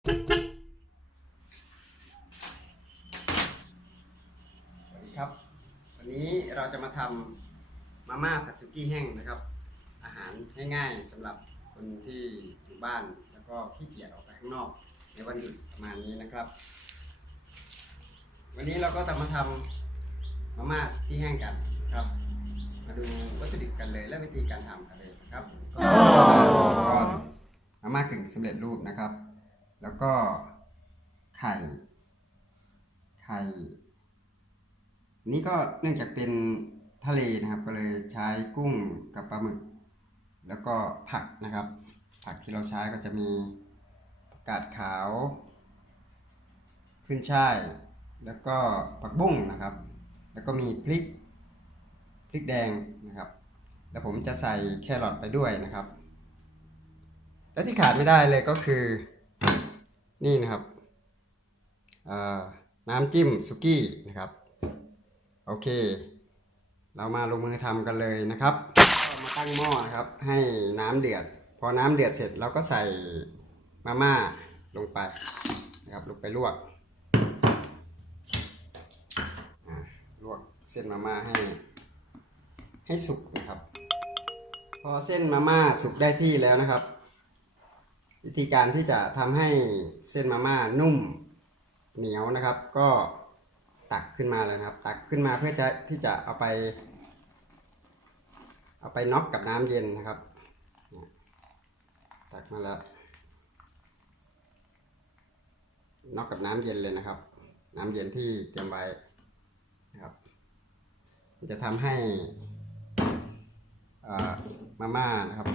สวัสดีครับ วันนี้เราจะมาทำมาม่าผัดสุกี้แห้งนะครับ อาหารง่ายๆสำหรับคนที่อยู่บ้านแล้วก็ขี้เกียจออกไปข้างนอก ในวันหยุดประมาณนี้นะครับ วันนี้เราก็จะมาทำมาม่าสุกี้แห้งกันครับ มาดูวัตถุดิบกันเลย และวิธีการทำกันเลยนะครับก็มาม่ากึ่งสำเร็จรูปนะครับ แล้วก็ไข่ ไข่ นี่ก็เนื่องจากเป็นทะเลนะครับ ก็เลยใช้กุ้งกับปลาหมึก แล้วก็ผักนะครับ ผักที่เราใช้ก็จะมีผักกาดขาว ขึ้นช่าย แล้วก็ผักบุ้งนะครับ แล้วก็มีพริก พริกแดงนะครับ แล้วผมจะใส่แครอทไปด้วยนะครับ และที่ขาดไม่ได้เลยก็คือ นี่นะครับน้ำจิ้มสุกี้นะครับ โอเค เรามาลงมือทำกันเลยนะครับมาตั้งหม้อนะครับ ให้น้ำเดือด พอน้ำเดือดเสร็จเราก็ใส่มาม่าลงไปนะครับลงไปลวกลวกเส้นมาม่าให้ ให้สุกนะครับ พอเส้นมาม่าสุกได้ที่แล้วนะครับ วิธีการที่จะทำให้เส้นมาม่านุ่มเหนียวนะครับ ก็ตักขึ้นมาเลยนะครับ ตักขึ้นมาเพื่อจะที่จะเอาไป เอาไปน็อกกับน้ำเย็นนะครับนี่ตักมาแล้วน็อกกับน้ำเย็นเลยนะครับ น้ำเย็นที่เตรียมไว้นะครับมันจะทำให้อ่ามาม่านะครับ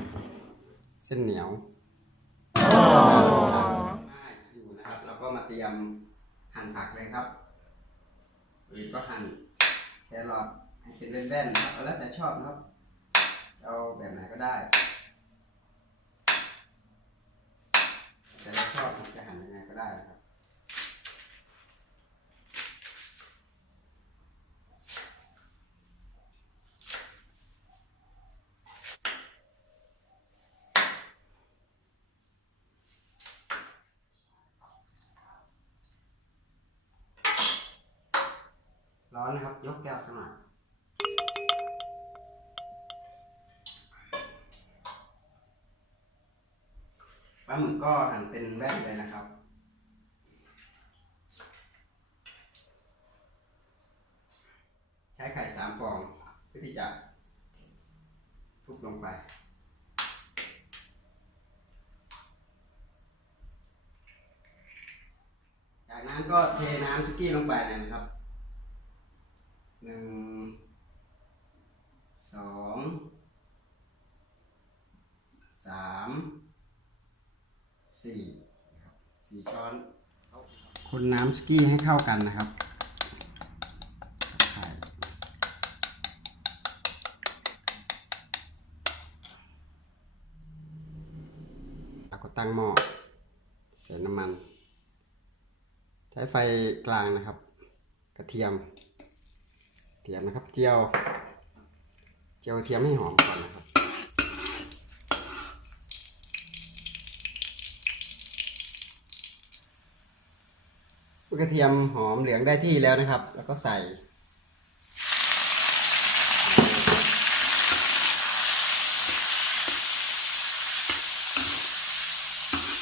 เส้นเหนียว ง่ายอยู่นะครับเราก็มาเตรียมหั่นผักเลยครับหรือก็หั่นแครอทให้เป็นแว่นๆนะครับเอาแล้วแต่ชอบนะครับเอาแบบไหนก็ได้แต่เราชอบจะหั่นยังไงก็ได้นะครับ ร้อนนะครับ ยกแก้วสมัครปลาหมึกก็หั่นเป็นแว่นเลยนะครับ ใช้ไข่สามฟองเพื่อที่จะทุบลงไปจากนั้นก็เทน้ำซุกี้ลงไปเลยนะครับ หนึ่งสองสามสี่นะครับสี่ช้อนคนน้ำสกี้ให้เข้ากันนะครับใช่แล้วก็ตั้งหม้อใส่น้ำมัน ใช้ไฟกลางนะครับ กระเทียม เทียมนะครับเจียวเจียวเทียมให้หอมก่อนนะครับกระเทียมหอมเหลืองได้ที่แล้วนะครับ แล้วก็ใส่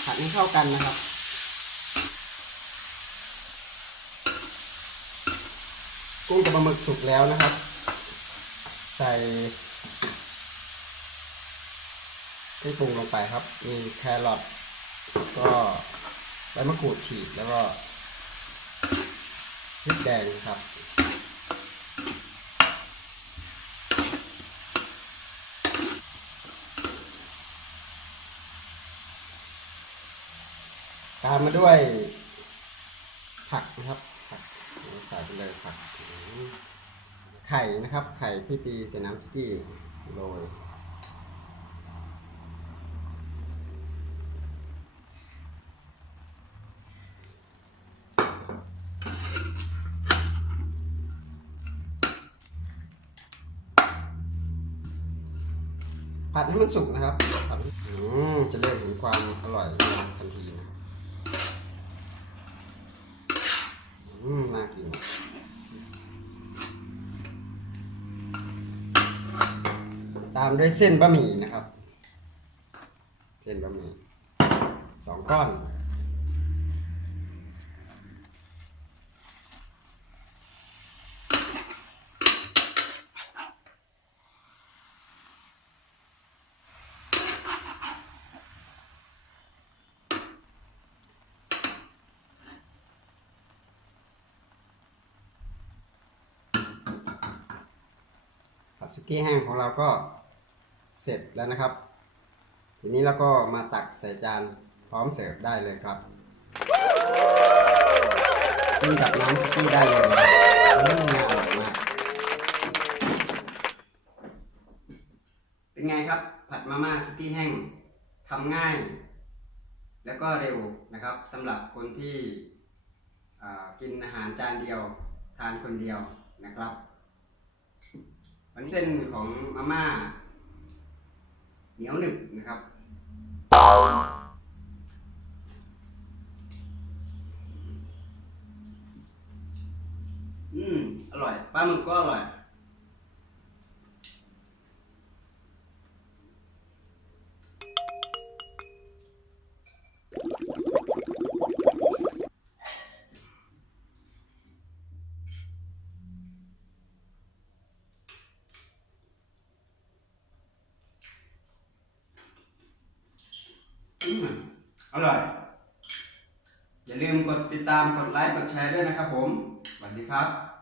ผัดให้เข้ากันนะครับ กุ้งกับปลาหมึกสุกแล้วนะครับ ใส่ที่ปรุงลงไปครับ มีแครอทก็ใบมะกรูดฉีกแล้วก็พริกแดงครับ ตามมาด้วยผักนะครับ ใส่ไปเลยผักไข่นะครับ ไข่ที่ตีใส่น้ำซุกี้โรยผัดให้มันสุกนะครับผัดให้อืมจะเริ่มเห็นความอร่อยทันทีนะครับามด้วยเส้นบะหมี่นะครับ เส้นบะหมี่สองก้อน สุกี้แห้งของเราก็ เสร็จแล้วนะครับ ทีนี้เราก็มาตักใส่จานพร้อมเสิร์ฟได้เลยครับกินกับน้ำสุกี้ได้เลยนะอืมอร่อยมากเป็นไงครับ ผัดมาม่าสุกี้แห้งทำง่าย แล้วก็เร็วนะครับสำหรับคนที่กินอาหารจานเดียวทานคนเดียวนะครับมันเส้นของมาม่า เหนียวหนึบนะครับ อืม อร่อย ปลาหมึกก็อร่อย อร่อย อย่าลืมกดติดตามกดไลค์กดแชร์ด้วยนะครับผมสวัสดีครับ